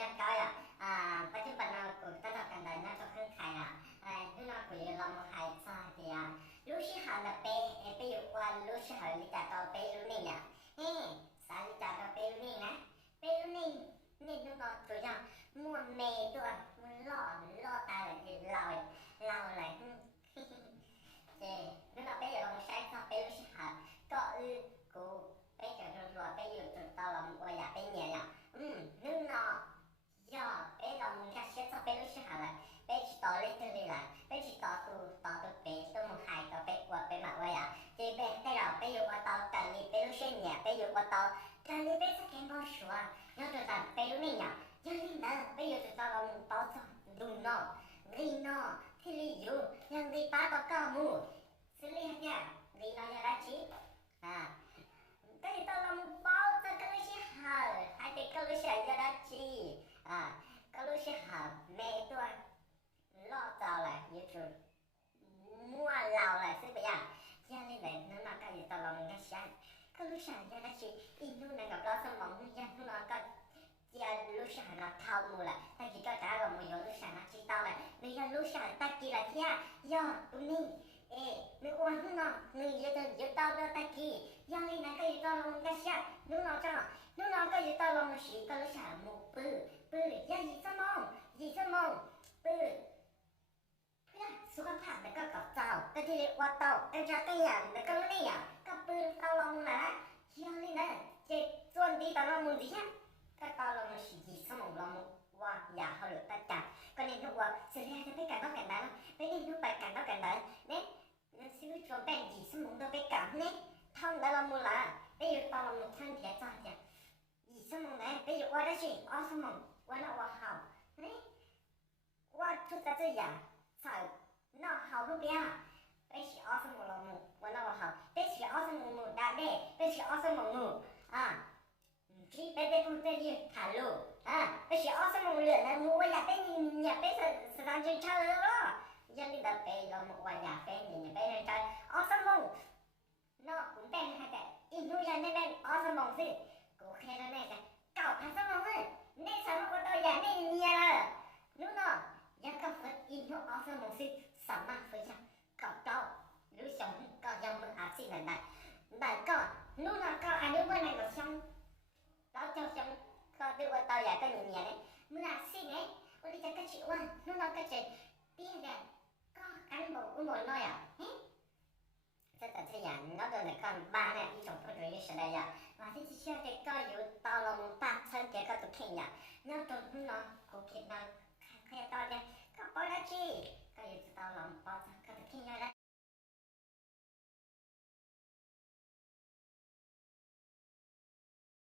ยังก้อยปัจจุบันเรากูตลอดกันเลยน่าจะขึ้นใครนู่นเรากูยังลองใครซะเดียวลูกชิฮาละไปอยู่วันลูกชิฮาลิจ่าต่อไปรู้นี่เนี่ยสาลิจ่าต่อไปรู้นี่นะไปรู้นี่นี่นู่นเราตัวยังมัวเมย์ตัวมันล่อตาเลยเราเลยเจ้นู่นเราไปอยู่ลองใช้ต่อไปลูกชิฮาก็กูไปเจอรัวไปอยู่จุดตลอดว่าอยากไปเนี่ยเนี่ยนู่นเราไปลองแค่เช็ดต่อไปลูกชิฮาละไปต่อเลยตัวนี้ละไปต่อตัวไปตัวมึงหายก็ไปกวดไปหมักไว้เจ้ไปเราไปอยู่ว่าต่อกันนี่ไปลูกเชี่ยเนี่ยไปอยู่ว่าต่อกันนี่ไปสักแค่บ่ชัว要做到ไปรู้นี่เนี่ยยังนี่นะไปอยู่จุดตลอด包装ดูเนาะรีเนาะที่รีอยู่ยังรีป้าก็ก้ามูสิรีเนี่ยรีเนาะยังได้จีก็อยู่ตลอด包装ก็รู้สิหา还得ก็รู้สิยังได้จีก็รู้สิหาไม่ตัวล่อเจ้าเลยอยู่จุดมั่วเราเลยซึ่งไปยังนี่เลยนั่นมาก็อยู่ตลอดก็ใช่ก็รู้สิยังได้จีอีนู่นนั่นกับเราสมองยังนู่นเราก็要录下那套路了，但几个家人没有录下那知道了，你要录下大几了天，要不你，你玩呢，你就到了大几，要你那个就到了我们下，你老张，你那个就到了我们十个录下木不，要一只梦，不呀，สุขภาพแล้วก็กับเจ้าก็ที่เรียกว่าเต่าก็จะก็อย่างแล้วก็นี่ก็ปืนเต่าลงนะยังนี่นะเจ็บส่วนดีตลอดมุนดิฮะก็ตอนเรามาฉีดสมองเราว่าอย่าเขาหลุดตัดจับก็เนี่ยทุกวันสุดท้ายจะไปกันต้องกันได้ไปเนี่ยทุกไปกันต้องกันได้เนี่ยชีวิตเราเป็นฉีดสมองต้องไปกันเนี่ยท่องแล้วเรามุละไปอยู่ตอนเรามุท่านเดียจ้าเนี่ยฉีดสมองเนี่ยไปอยู่ว่าได้สิอ๋อสมองว่าน่าว่าเขาเนี่ยว่าทุกแต่จะอย่างใส่น่าเขาทุกอย่างไปฉีดอ๋อสมองเรามุว่าน่าว่าเขาไปฉีดอ๋อสมองมุได้เนี่ยไปฉีดอ๋อสมองมุที่ไปพูดไปยืนถ่ายรูปไปเสียอ้อสมองเหลือนะมูว่าอยากไปสถานที่เช่าแล้วยังนี่แบบไปเราบอกว่าอยากไปเนี่ยไปเช่าอ้อสมองเนาะผมเป็นให้แต่อีนู่นยังได้อ้อสมองสิกูแค่นั้นแน่แต่เก่าพันสมองเลยเนี่ยสมองก็ตัวใหญ่เนี่ยเนี่ยนู่นเนาะยังก็ฝึกอีนู่นอ้อสมองสิสามารถฝึกจากเก่ารู้สมก็ยังมึงอาชีพไหนแต่ก็นู่นเนาะก็อันนี้ว่าไหนก็ช่างเราtrongก็ดูว่าtaoอยากก็อย่างเงี้ยเลยมึงสิไงวันนี้จะก็ชิว่านู่นเราก็จะเปี้ยกันก็กันบอกหมดเลย这个这样那个那个บ้านเนี่ย一种不同的时代ว่าที่เชื่อเด็กก็อยู่ตอนเราบ้านฉันเด็กก็ตุกเขียน那种นู่นเนาะกูคิดนะ